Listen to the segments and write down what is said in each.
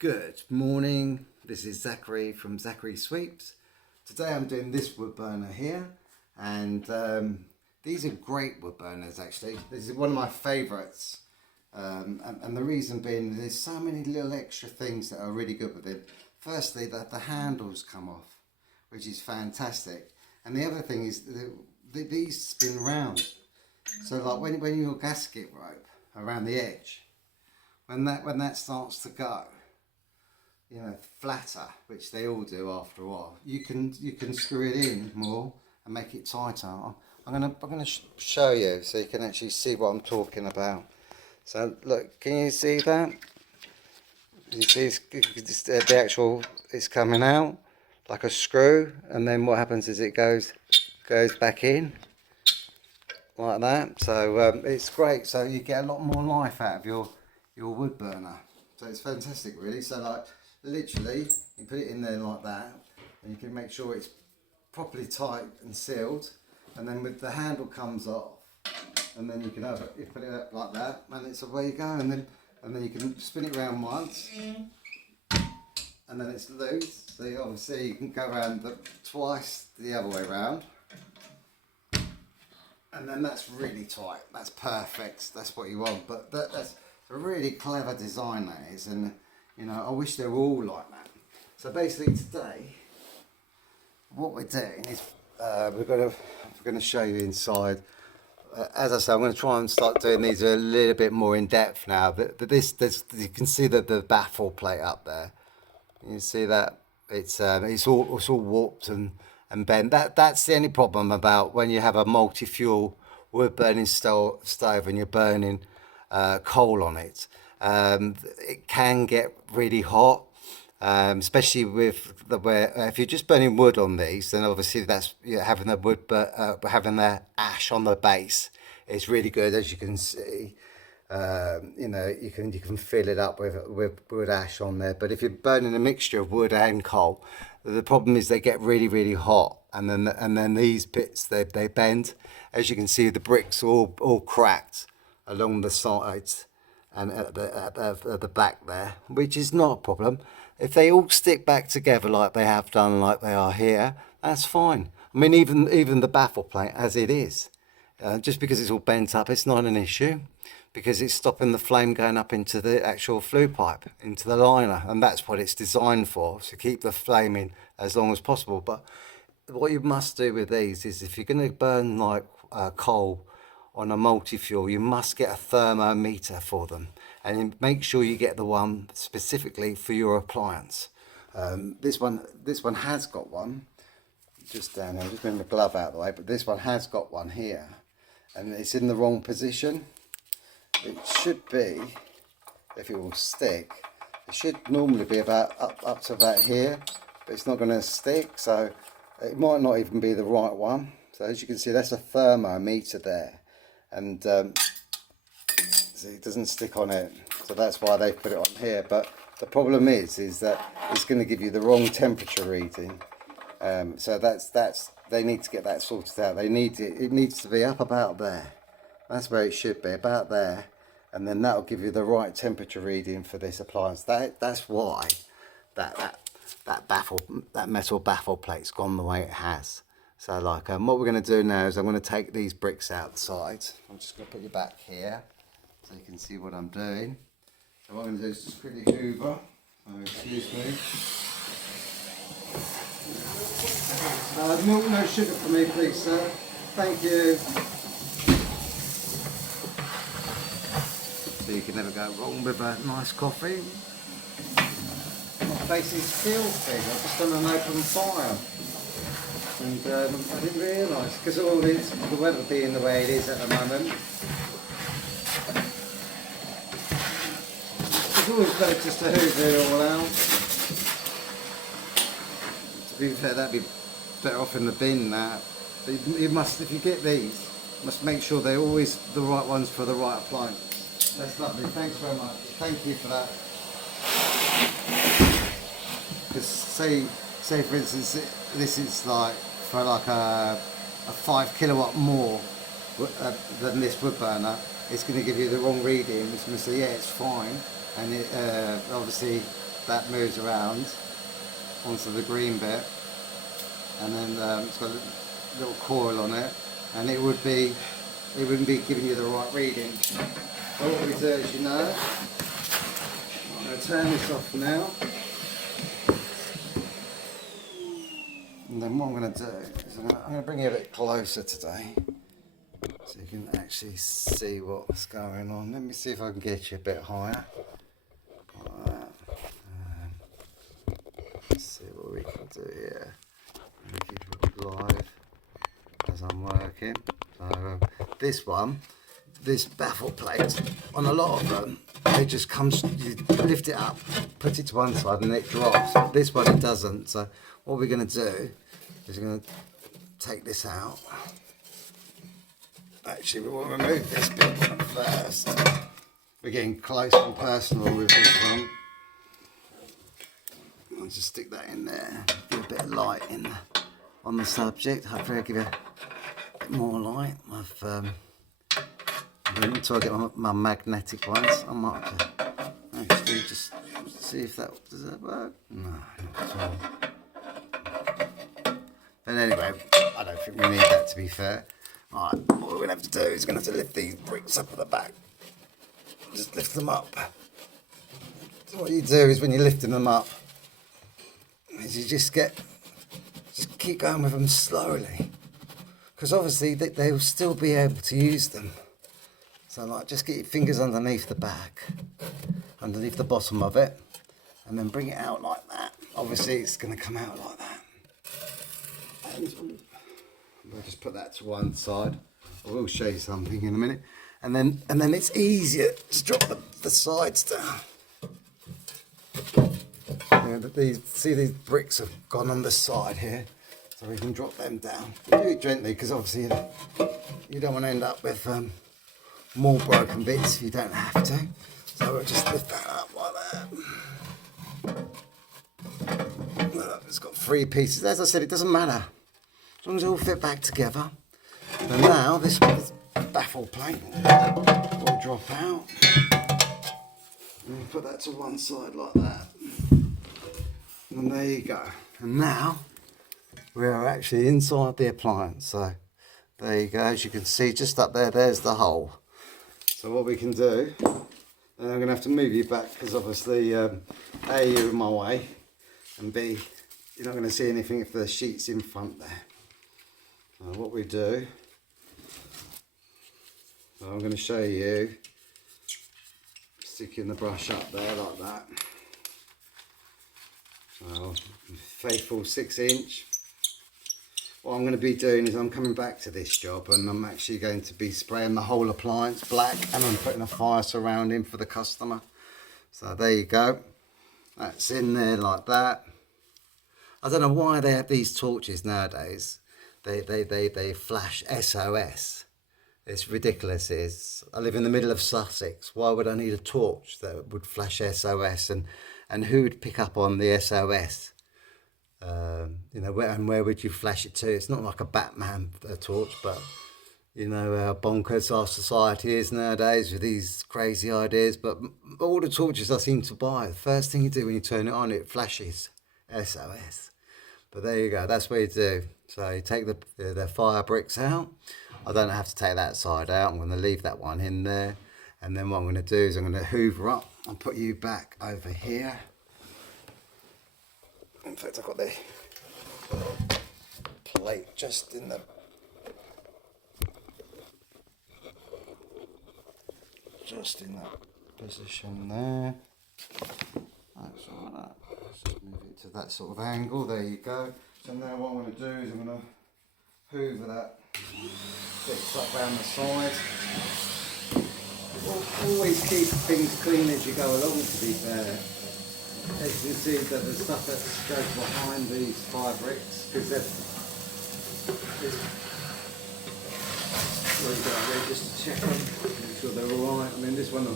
Good morning, this is Zachary from Zachary Sweeps. Today I'm doing this wood burner here, and these are great wood burners actually. This is one of my favourites, and the reason being there's so many little extra things that are really good with it. Firstly, that the handles come off, which is fantastic, and the other thing is these spin round. So like when your gasket rope around the edge, when that starts to go, flatter, which they all do after a while, you can screw it in more and make it tighter. I'm gonna show you so you can actually see what I'm talking about. So look, can you see that? You see the actual, it's coming out like a screw, and then what happens is it goes back in like that. So it's great. So you get a lot more life out of your wood burner. So it's fantastic, really. So like literally, you put it in there like that, and you can make sure it's properly tight and sealed. And then with the handle comes off, and then you can have it. You put it up like that, and it's away you go. And then you can spin it around once, and then it's loose. So obviously you can go around twice the other way around. And then that's really tight. That's perfect. That's what you want. But that's a really clever design, that is. And I wish they were all like that. So basically today, what we're doing is we're going to show you inside. As I said, I'm going to try and start doing these a little bit more in depth now. But you can see that the baffle plate up there. You see that it's all warped and bent. That's the only problem about when you have a multi-fuel wood burning stove and you're burning coal on it. It can get really hot, especially with if you're just burning wood on these, then obviously that's having the wood, but having the ash on the base is really good, as you can see. You can fill it up with wood ash on there. But if you're burning a mixture of wood and coal, the problem is they get really hot, and then these bits they bend. As you can see, the bricks all cracked along the sides and at the back there, which is not a problem. If they all stick back together like they have done, like they are here, that's fine. I mean, even the baffle plate as it is, just because it's all bent up, it's not an issue, because it's stopping the flame going up into the actual flue pipe, into the liner, and that's what it's designed for, to keep the flame in as long as possible. But what you must do with these is, if you're going to burn like coal on a multi-fuel, you must get a thermometer for them, and make sure you get the one specifically for your appliance. This one has got one just down there. I'm just bring the glove out of the way, but this one has got one here, and it's in the wrong position. It should be, if it will stick, it should normally be about up to about here, but it's not going to stick, so it might not even be the right one. So as you can see, that's a thermometer there, and see, it doesn't stick on it, so that's why they put it on here. But the problem is that it's going to give you the wrong temperature reading. So that's they need to get that sorted out. It needs to be up about there. That's where it should be, about there, and then that'll give you the right temperature reading for this appliance. That's why that metal baffle plate's gone the way it has. So like what we're going to do now is I'm going to take these bricks outside. I'm just going to put you back here so you can see what I'm doing. So what I'm going to do is just quickly hoover. Oh, excuse me. Milk, no sugar for me, please, sir. Thank you. So you can never go wrong with a nice coffee. My face is filthy. I've just done an open fire. And I didn't realise, because all this, the weather being the way it is at the moment, it's always better just to hoover it all out. To be fair, that'd be better off in the bin, that. But you must, if you get these, you must make sure they're always the right ones for the right appliance. That's lovely, thanks very much. Thank you for that. Because say for instance, this is like for like a 5 kilowatt more than this wood burner, it's going to give you the wrong reading. It's going to say, yeah, it's fine, and it, obviously that moves around onto the green bit, and then it's got a little coil on it, and it wouldn't be giving you the right reading. So what we do, as you know, I'm going to turn this off now, and then what I'm going to do is I'm going to bring you a bit closer today, so you can actually see what's going on. Let me see if I can get you a bit higher. Like that. Let's see what we can do here. Keep it live as I'm working. So this baffle plate, on a lot of them, it just comes, you lift it up, put it to one side and it drops. But this one it doesn't. So what we're going to do is we're going to take this out. Actually, we want to remove this bit first. We're getting close and personal with this one. I'll just stick that in there, give a bit of light in on the subject. Hopefully I'll give you a bit more light. Until I get my magnetic ones, I might actually just see if does that work? No, not at all. But anyway, I don't think we need that, to be fair. Alright, what we're going to have to do is we're going to have to lift these bricks up at the back. Just lift them up. So what you do is when you're lifting them up, is you just keep going with them slowly. Because obviously they'll still be able to use them. So like, just get your fingers underneath the back, underneath the bottom of it, and then bring it out like that. Obviously it's going to come out like that. And we'll just put that to one side. I will show you something in a minute. And then it's easier to drop the sides down. See these bricks have gone on the side here, so we can drop them down. Do it gently, because obviously you don't want to end up with more broken bits if you don't have to. So we'll just lift that up like that. Look, it's got 3 pieces. As I said, it doesn't matter, as long as they all fit back together. And now this baffle plate will drop out. And we put that to one side like that. And there you go. And now we are actually inside the appliance. So there you go. As you can see, just up there, there's the hole. So what we can do, and I'm going to have to move you back because obviously A, you're in my way, and B, you're not going to see anything if the sheet's in front there. What we do, I'm going to show you sticking the brush up there like that. So, faithful 6-inch. What I'm going to be doing is I'm coming back to this job and I'm actually going to be spraying the whole appliance black, and I'm putting a fire surrounding for the customer. So there you go. That's in there like that. I don't know why they have these torches nowadays. They flash SOS. It's ridiculous. I live in the middle of Sussex. Why would I need a torch that would flash SOS? And who would pick up on the SOS? You know, where would you flash it to? It's not like a Batman torch, but you know how bonkers our society is nowadays with these crazy ideas. But all the torches I seem to buy, the first thing you do when you turn it on, it flashes SOS. But there you go, that's what you do. So you take the fire bricks out. I don't have to take that side out. I'm going to leave that one in there. And then what I'm going to do is I'm going to hoover up and put you back over here. In fact, I've got the plate just in that position there. That's all right. Let's just move it to that sort of angle. There you go. So now what I'm going to do is I'm going to hoover that bits up around the side. Always keep things clean as you go along, to be fair. As you can see, that the stuff that goes behind these fire bricks, because they're just to check them, make sure they're alright. I mean, this one's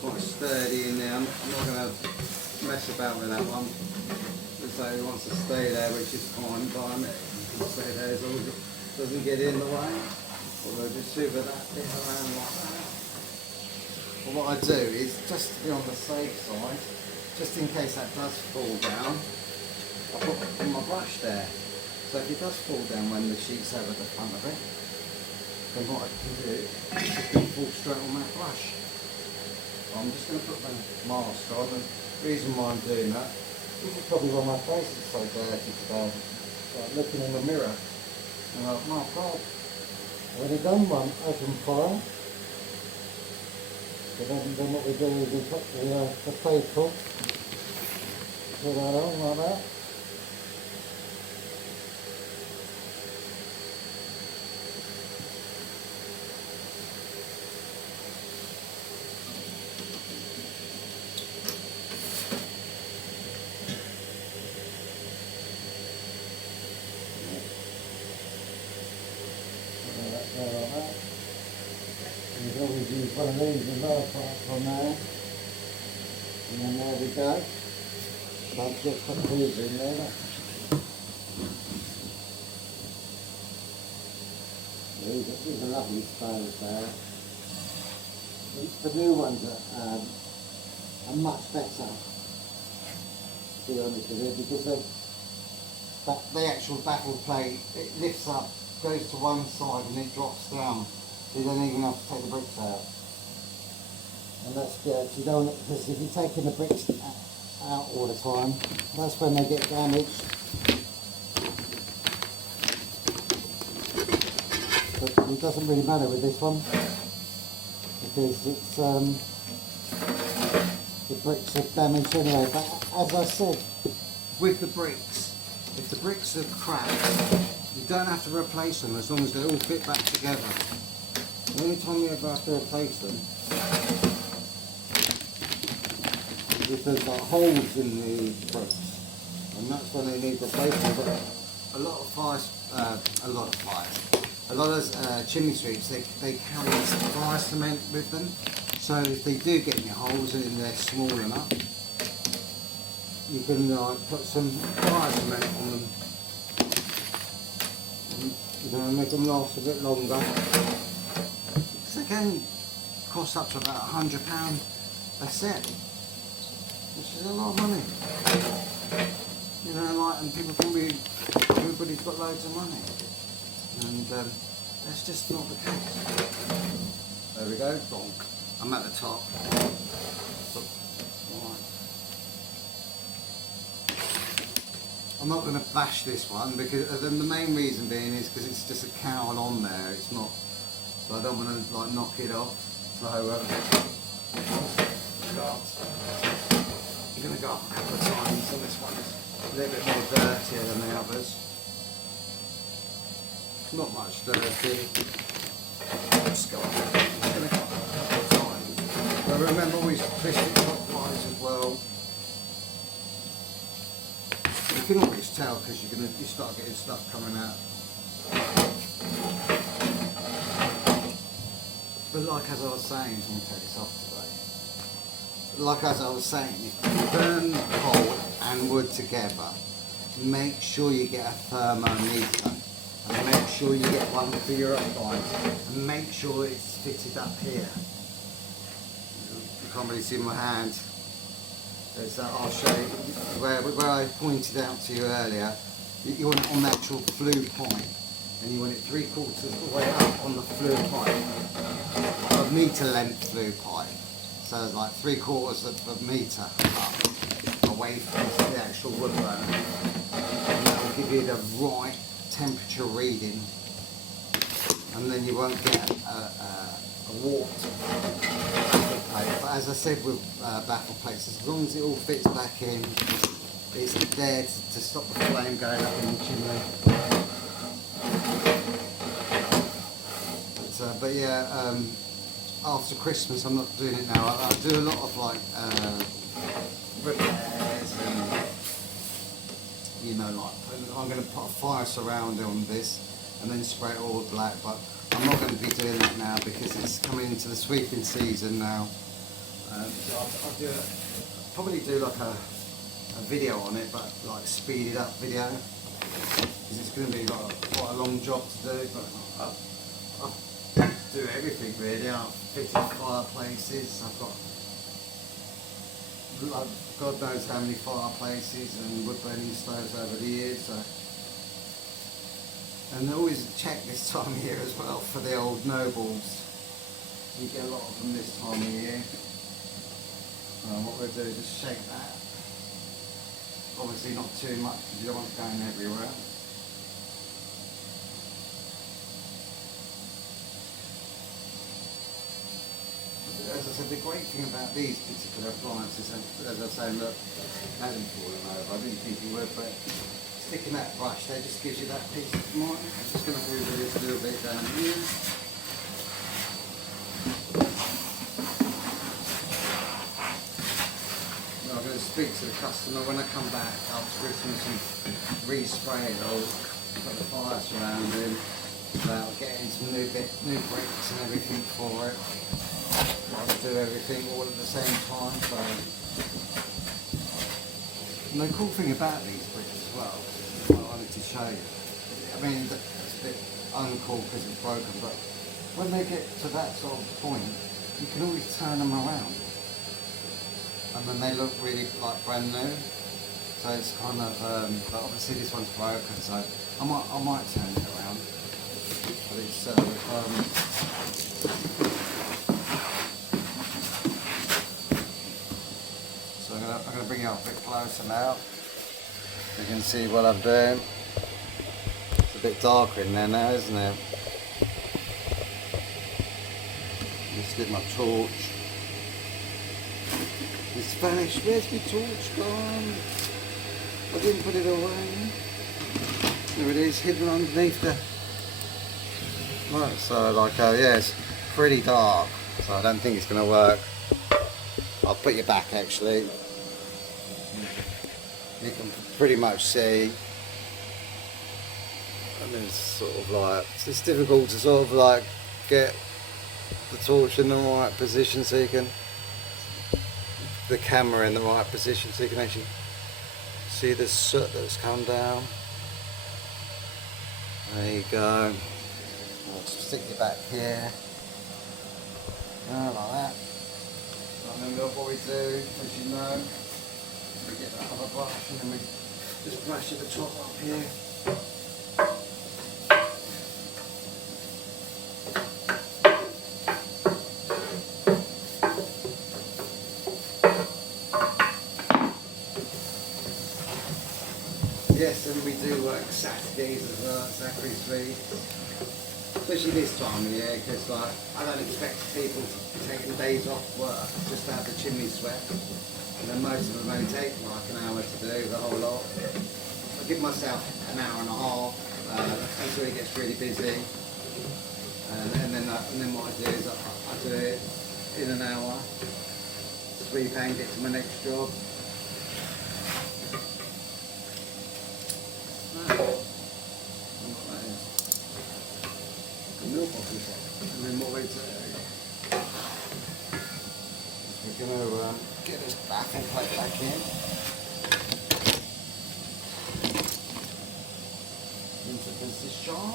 quite sturdy in there. I'm not going to mess about with that one. Looks like it wants to stay there, which is fine by me. It can stay there as long as it doesn't get in the way. But we'll just hoover that bit around like that. But what I do is, just to be on the safe side, just in case that does fall down, I put my brush there. So if it does fall down when the sheet's over the front of it, then what I can do is just going to fall straight on that brush. I'm just going to put the mask on. The reason why I'm doing that, this is probably why my face is so dirty today. Like looking in the mirror, and I'm like, my God, I've already done one open fire. So then what we do is we put the faithful, put that on like that. You can always use one of these as well from there. And then there we go. So I've just put these in there. These are lovely sprays there. The new ones are much better, to be honest with you, because the actual baffle plate, it lifts up, goes to one side and it drops down. So you don't even have to take the bricks out. And that's good. You don't, because if you're taking the bricks out all the time, that's when they get damaged. But it doesn't really matter with this one, because it's the bricks are damaged anyway. But as I said, with the bricks, if the bricks are cracked, you don't have to replace them as long as they all fit back together. The only time you ever have to replace them is if there's like holes in the bricks, and that's when they need replacement. But a lot of chimney sweeps, they carry fire cement with them, so if they do get any holes and they're small enough, you can put some fire cement on them. You know, make them last a bit longer. Because they can cost up to about £100 a set, which is a lot of money. You know, like, and people think everybody's got loads of money, and that's just not the case. There we go, bonk. I'm at the top. Right. I'm not going to bash this one, because the main reason being is because it's just a cowl on there. It's not, so I don't want to like knock it off. So I'm going to go up a couple of times on this one. It's a little bit more dirtier than the others. Not much dirty. Just go up. I'm going to go up a couple of times. But remember, we twist it clockwise as well. You can always tell because you start getting stuff coming out. But like as I was saying, I'm going to take this off today. Like as I was saying, if you burn coal and wood together, make sure you get a thermometer, and make sure you get one for your appliance, and make sure it's fitted up here. You can't really see my hand. I'll show you where I pointed out to you earlier. You want it on the actual flue pipe, and you want it 3/4 of the way up on the flue pipe, a metre length flue pipe. So it's like 3/4 of a metre up away from the actual wood burner, and that will give you the right temperature reading, and then you won't get a warped plate. But as I said with baffle plates, as long as it all fits back in, it's there to stop the flame going up in the chimney. But yeah, after Christmas I'm not doing it now. I do a lot of like repairs, and you know, like I'm going to put a fire surround on this and then spray it all black, but I'm not going to be doing that now because it's coming into the sweeping season now. So I'll probably do like a video on it, but like speeded up video, because it's going to be like quite a long job to do. But I'll do do everything really. I've fitted fireplaces, I've got God knows how many fireplaces and wood burning stoves over the years. So. And I always check this time of year as well for the old nobles. You get a lot of them this time of year. What we'll do is just shake that. Obviously not too much because you don't want it going everywhere. As I said, the great thing about these particular appliances, and as I say, look, that hasn't fallen over. I didn't think it would, but sticking that brush there just gives you that peace of mind. I'm just going to move this a little bit down here. I'm going to speak to the customer when I come back after Christmas and respray it all, put the fire surrounding, about getting some new bricks and everything for it. I'll do everything all at the same time. So, and the cool thing about these bricks as well, I wanted to show you. I mean, it's a bit uncool because it's broken, but when they get to that sort of point, you can always turn them around, and then they look really like brand new. So it's kind of, but obviously this one's broken, so I might turn it around. But it's so I'm going to bring it up a bit closer now. You can see what I'm doing. It's a bit darker in there now, isn't it? Let's get my torch. It's vanished. Where's my torch gone? I didn't put it away. There it is, hidden underneath the... Right, so like, yeah, it's pretty dark, so I don't think it's going to work. I'll put you back actually. You can pretty much see, and it's sort of like, it's difficult to sort of like get the torch in the right position so you can, the camera in the right position so you can actually see the soot that's come down. There you go. I'll stick you back here. Like that. And then what we do, as you know, we get that other brush and then we just brush at the top up here. Yes, and we do work Saturdays as well, Zachary Street. Especially this time of year, because like, I don't expect people to be taking days off work just to have the chimney swept. And then most of them only take like an hour to do the whole lot. I give myself an hour and a half until it gets really busy. And then what I do is I do it in an hour, sweep and get to my next job. And then what we do, we're going to get this baffle plate back in into position.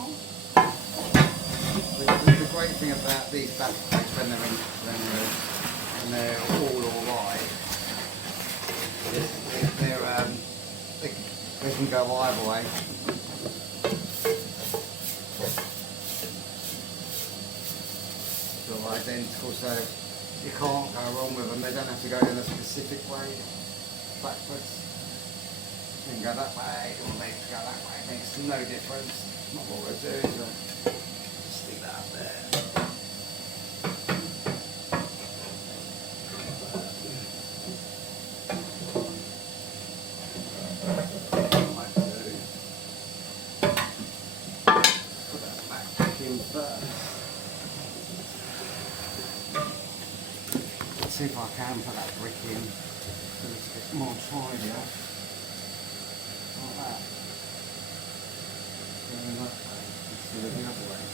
The great thing about these baffle plates when they're all alright, they can go either way. Identical, so you can't go wrong with them. They don't have to go in a specific way backwards. You can go that way or they can go that way. It makes no difference. Not what we'll do is stick that up there. Might do. Put that back in first. See if I can put that brick in so it's a bit more tidier, like that. Going that way instead of the other way.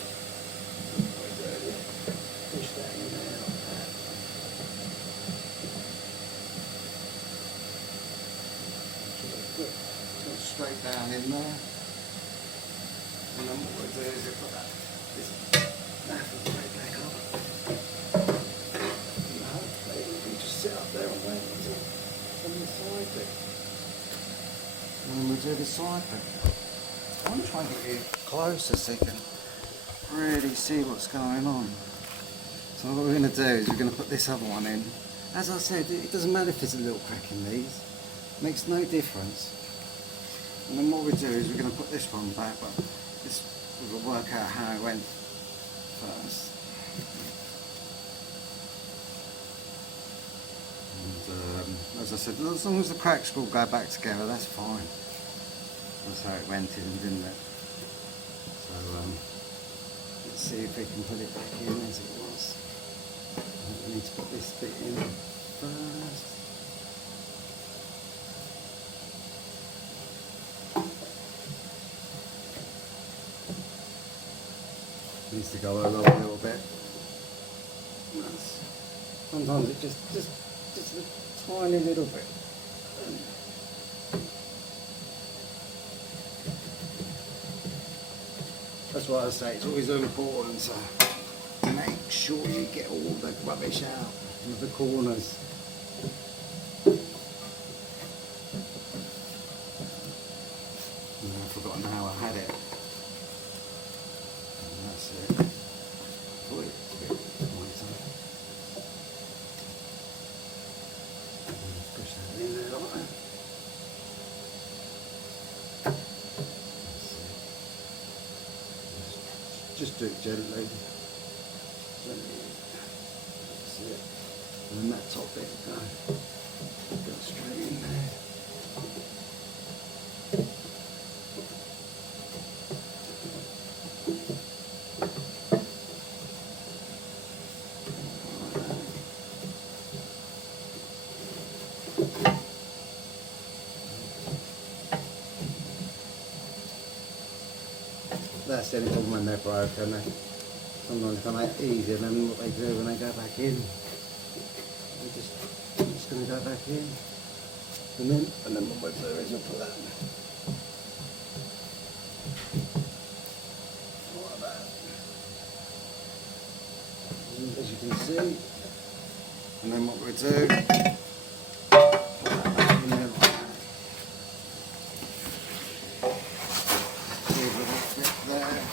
Push that in there like that. Put it straight down in there. And then what we'll do is we'll put this baffle plate back on. side bit. And then we'll do the side bit. I'm trying to get you closer so you can really see what's going on. So what we're going to do is we're going to put this other one in. As I said, it doesn't matter if there's a little crack in these. It makes no difference. And then what we do is we're going to put this one back, but this, we'll work out how it went first. And as I said, as long as the cracks all go back together, that's fine. That's how it went in, didn't it? So let's see if we can put it back in as it was. We need to put this bit in first. Needs to go over a little bit. Sometimes it just a tiny little bit. That's why I say it's always important to make sure you get all the rubbish out of the corners. I've forgotten how I had it. And that's it. Oh, it's a bit lighter. Push that in there, like that. Just do it gently. That's it. And then that top bit go straight in there. That's the only problem when they're broken. Sometimes they make it easier than what they do when they go back in. I'm just going to go back in, and then what we'll do is we'll put that like that. And as you can see, and then what we'll do, put that back in there like that. Give it a flip there.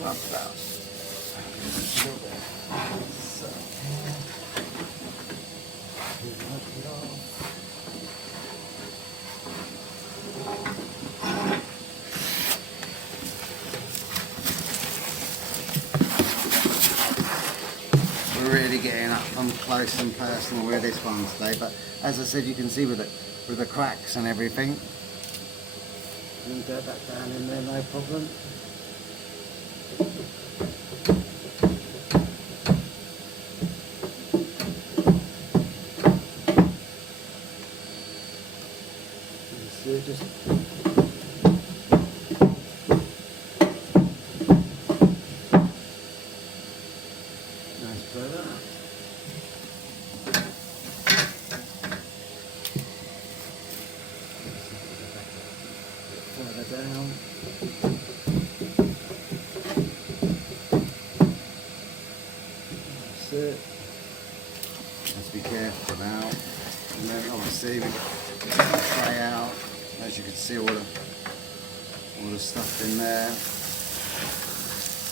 Rub that a little bit. So, rub it off. We're really getting up close and personal with this one today, but as I said, you can see with the cracks and everything. You can go back down in there, no problem. Just nice brother. Further down. That's it. Let's be careful now. And then obviously we get the tray out. As you can see, all the stuff in there.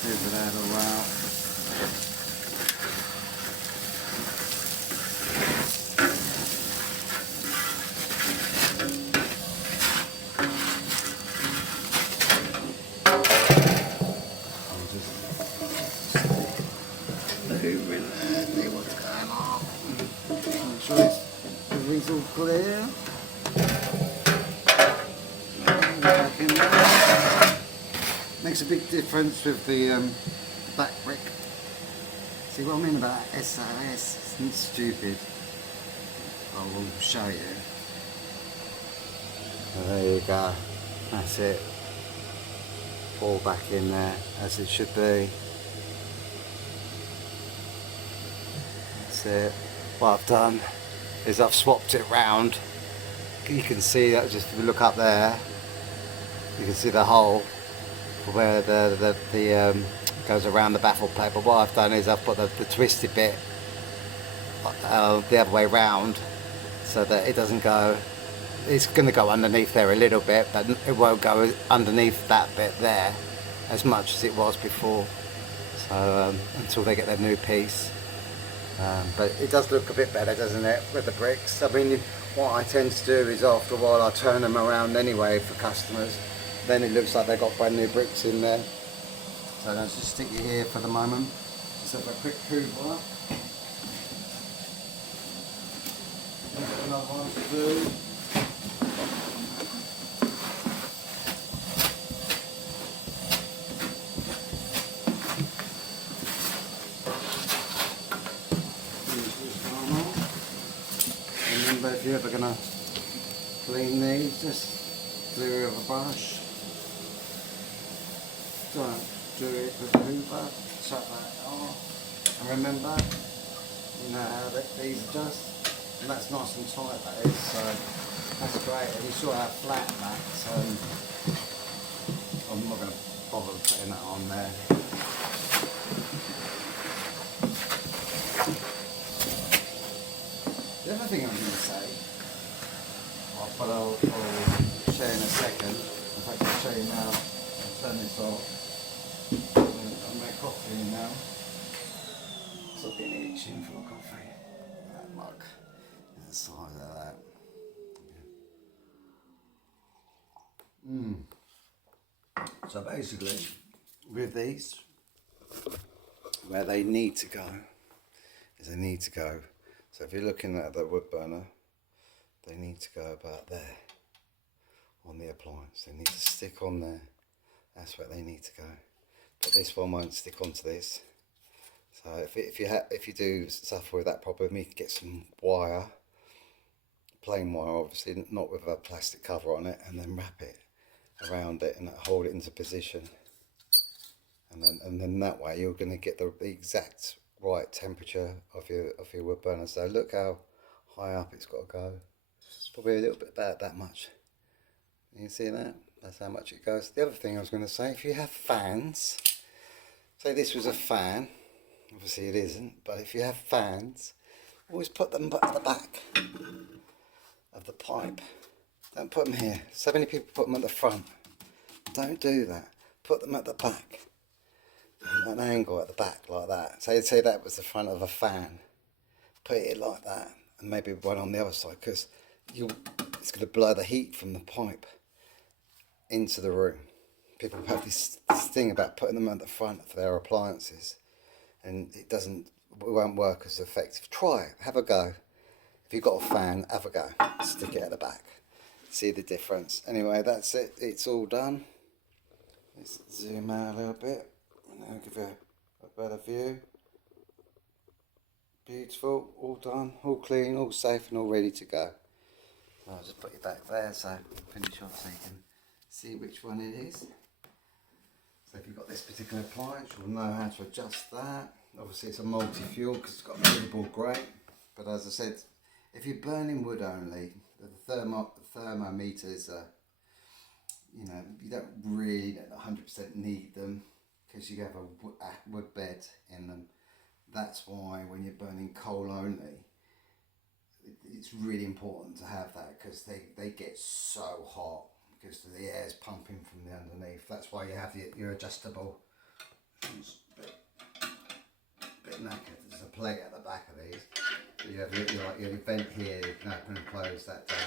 Move that all out. Moving there, see what's going on. Make sure everything's all clear. Makes a big difference with the back brick. See what I mean about SOS? It's stupid. I will show you. There you go. That's it. All back in there as it should be. That's it. What I've done is I've swapped it round. You can see that just if you look up there, you can see the hole where the goes around the baffle plate. But what I've done is I've put the twisted bit the other way round, so that it doesn't go. It's going to go underneath there a little bit, but it won't go underneath that bit there as much as it was before. So until they get their new piece. But it does look a bit better, doesn't it, with the bricks? I mean, what I tend to do is after a while I turn them around anyway for customers. Then it looks like they've got brand new bricks in there. So let's just stick it here for the moment. Just have a quick hoover. Another one to do. Remember, if you're ever going to clean these, just do it with a brush. Don't do it with a hoover. Shut that off. And remember, you know how these adjust. And that's nice and tight, that is. So that's great. And you saw how flat that. So I'm not going to bother putting that on there. The other thing I'm going to say, but I'll share in a second. In fact, I'll show you now. I'll turn this off. I'll make coffee now. So I've been itching for a coffee. That mug. The size of that. So basically, with these, where they need to go, is they need to go. So if you're looking at the wood burner, they need to go about there on the appliance. They need to stick on there. That's where they need to go. But this one won't stick onto this. So if you do suffer with that problem, you can get some wire, plain wire, obviously not with a plastic cover on it, and then wrap it around it and hold it into position. And then that way you're going to get the exact right temperature of your wood burner. So look how high up it's got to go. Probably a little bit about that much. You see that? That's how much it goes. The other thing I was going to say, if you have fans, say this was a fan, obviously it isn't, but if you have fans, always put them at the back of the pipe. Don't put them here. So many people put them at the front. Don't do that. Put them at the back. An angle at the back like that. Say that was the front of a fan. Put it like that, and maybe one on the other side, because it's going to blow the heat from the pipe into the room. People have this thing about putting them at the front of their appliances, and it won't work as effective. Try it. Have a go. If you've got a fan, have a go. Stick it at the back. See the difference. Anyway, that's it. It's all done. Let's zoom out a little bit. And I'll give you a better view. Beautiful, all done, all clean, all safe and all ready to go. I'll just put you back there so finish off so you can see which one it is. So if you've got this particular appliance, you'll know how to adjust that. Obviously it's a multi-fuel because it's got a movable grate. But as I said, if you're burning wood only, the thermometers are, you know, you don't really 100% need them because you have a wood bed in them. That's why when you're burning coal only, it's really important to have that because they get so hot because the air's pumping from the underneath. That's why you have your adjustable. It's a bit knackered. There's a plate at the back of these. So you have your vent here. You can open and close that down.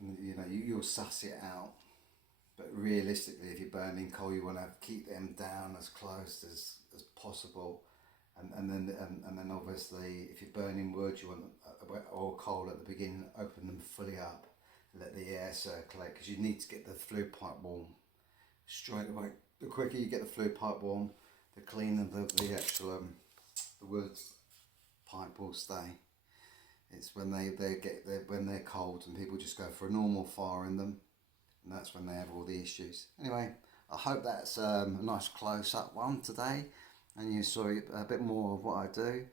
And you know you'll suss it out. But realistically, if you're burning coal, you want to keep them down as close as possible, and then obviously, if you're burning wood, you want or coal at the beginning. Open them fully up, let the air circulate because you need to get the flue pipe warm straight away. The quicker you get the flue pipe warm, the cleaner the actual the wood pipe will stay. It's when when they're cold and people just go for a normal fire in them. And that's when they have all the issues. Anyway, I hope that's a nice close-up one today, and you saw a bit more of what I do.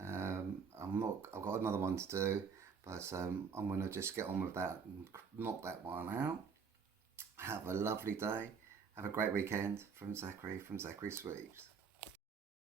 I've got another one to do, but I'm going to just get on with that and knock that one out. Have a lovely day. Have a great weekend from Zachary Sweeps.